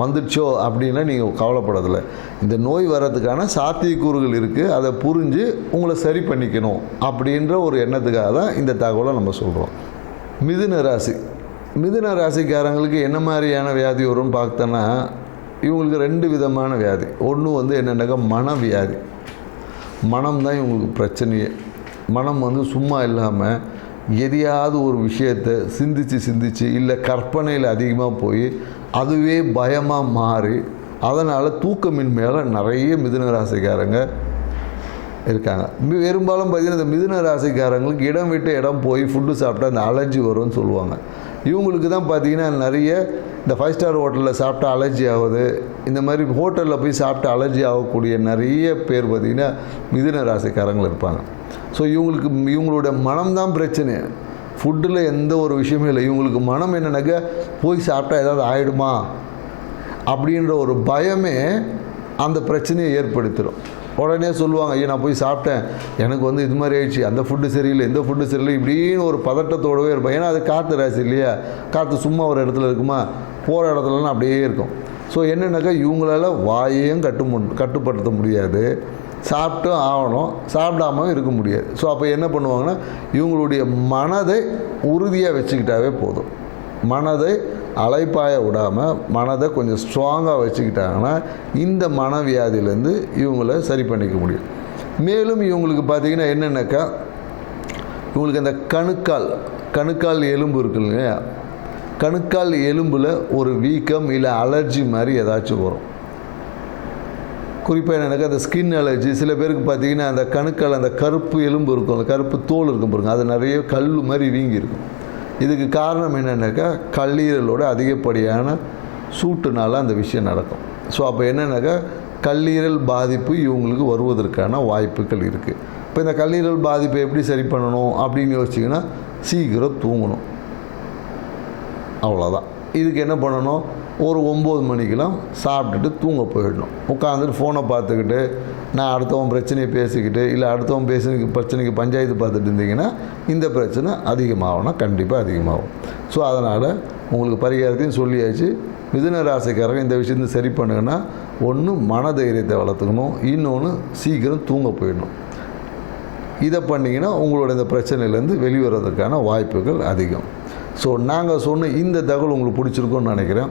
வந்துடுச்சோ அப்படின்னா நீங்கள் கவலைப்படதில்லை இந்த நோய் வர்றதுக்கான சாத்தியக்கூறுகள் இருக்குது அதை புரிஞ்சு உங்களை சரி பண்ணிக்கணும் அப்படின்ற ஒரு எண்ணத்துக்காக தான் இந்த தகவலை நம்ம சொல்கிறோம் மிதுன ராசி. மிதுன ராசிக்காரங்களுக்கு என்ன மாதிரியான வியாதி வரும்னு பார்த்தோன்னா இவங்களுக்கு ரெண்டு விதமான வியாதி. ஒன்று வந்து என்னென்னாக்கா மனவியாதி. மனம் தான் இவங்களுக்கு பிரச்சனையே. மனம் வந்து சும்மா இல்லாமல் எதையாவது ஒரு விஷயத்தை சிந்தித்து சிந்திச்சு இல்லை கற்பனையில் அதிகமாக போய் அதுவே பயமாக மாறி அதனால் தூக்கமின்மையால் நிறைய மிதுன ராசிக்காரங்க இருக்காங்க. பெரும்பாலும் பார்த்தீங்கன்னா இந்த மிதுன ராசிக்காரங்களுக்கு இடம் விட்டு இடம் போய் ஃபுட்டு சாப்பிட்டா அந்த அலர்ஜி வரும்னு சொல்லுவாங்க. இவங்களுக்கு தான் பார்த்தீங்கன்னா நிறைய இந்த ஃபைவ் ஸ்டார் ஹோட்டலில் சாப்பிட்டா அலர்ஜி ஆகுது. இந்த மாதிரி ஹோட்டலில் போய் சாப்பிட்டு அலர்ஜி ஆகக்கூடிய நிறைய பேர் பார்த்திங்கன்னா மிதுன ராசிக்காரங்கள் இருப்பாங்க. ஸோ இவங்களுக்கு இவங்களோட மனம்தான் பிரச்சனை. ஃபுட்டில் எந்த ஒரு விஷயமே இல்லை. இவங்களுக்கு மனம் என்னென்னாக்க போய் சாப்பிட்டா ஏதாவது ஆகிடுமா அப்படின்ற ஒரு பயமே அந்த பிரச்சனையை ஏற்படுத்திடும் உடனே சொல்லுவாங்க ஐயோ நான் போய் சாப்பிட்டேன். எனக்கு வந்து இது மாதிரி ஆயிடுச்சு. அந்த ஃபுட்டு சரியில்லை இந்த ஃபுட்டு சரியில்லை இப்படின்னு ஒரு பதட்டத்தோடவே இருப்பேன். ஏன்னா அது காற்று ராசி இல்லையா? காற்று சும்மா ஒரு இடத்துல இருக்குமா? போகிற இடத்துலலாம் அப்படியே இருக்கும். ஸோ என்னென்னாக்கா இவங்களால வாயையும் கட்டு கட்டுப்படுத்த முடியாது. சாப்பிட்டும் ஆகணும். சாப்பிடாம இருக்க முடியாது. ஸோ அப்போ என்ன பண்ணுவாங்கன்னா இவங்களுடைய மனதை உறுதியாக வச்சுக்கிட்டாவே போதும். மனதை அலைப்பாய விடாமல் மனதை கொஞ்சம் ஸ்ட்ராங்காக வச்சுக்கிட்டாங்கன்னா இந்த மனவியாதியிலேருந்து இவங்கள சரி பண்ணிக்க முடியும். மேலும் இவங்களுக்கு பார்த்தீங்கன்னா என்னென்னாக்கா இவங்களுக்கு அந்த கணுக்கால் கணுக்கால் எலும்பு இருக்கு இல்லையா? கணுக்கால் எலும்பில் ஒரு வீக்கம் இல்லை அலர்ஜி மாதிரி ஏதாச்சும் வரும். குறிப்பாக என்னென்னாக்கா அந்த ஸ்கின் அலர்ஜி சில பேருக்கு பார்த்தீங்கன்னா அந்த கணுக்கால் அந்த கருப்பு எலும்பு இருக்கும் அந்த கருப்பு தோல் இருக்கும் பாருங்கள் அது நிறைய கல் மாதிரி வீங்கி இருக்கும் இதுக்கு காரணம் என்னென்னாக்கா கல்லீரலோட அதிகப்படியான சூட்டுனால அந்த விஷயம் நடக்கும். ஸோ அப்போ என்னென்னாக்கா கல்லீரல் பாதிப்பு இவங்களுக்கு வருவதற்கான வாய்ப்புகள் இருக்குது இப்போ இந்த கல்லீரல் பாதிப்பை எப்படி சரி பண்ணணும் அப்படின்னு யோசிச்சிங்கன்னா சீக்கிரம் தூங்கணும். அவ்வளோதான் இதுக்கு என்ன பண்ணணும்? ஒரு ஒம்பது மணிக்கெலாம் சாப்பிட்டுட்டு தூங்க போயிடணும். உட்காந்துட்டு ஃபோனை பார்த்துக்கிட்டு நான் அடுத்தவன் பிரச்சனையை பேசிக்கிட்டு இல்லை அடுத்தவன் பேசுனதுக்கு பிரச்சனைக்கு பஞ்சாயத்து பார்த்துட்டு இருந்தீங்கன்னா இந்த பிரச்சனை அதிகமாகும்னா கண்டிப்பாக அதிகமாகும். ஸோ அதனால் உங்களுக்கு பரிகாரத்தையும் சொல்லியாச்சு. மிதுன ராசிக்காரங்க இந்த விஷயத்தை சரி பண்ணுங்கன்னா ஒன்று மனதைரியத்தை வளர்த்துக்கணும் இன்னொன்று சீக்கிரம் தூங்க போயிடணும். இதை பண்ணிங்கன்னா உங்களோட இந்த பிரச்சனையிலேருந்து வெளிவரதுக்கான வாய்ப்புகள் அதிகம். ஸோ நாங்கள் சொன்ன இந்த தகவல் உங்களுக்கு பிடிச்சிருக்கோன்னு நினைக்கிறேன்.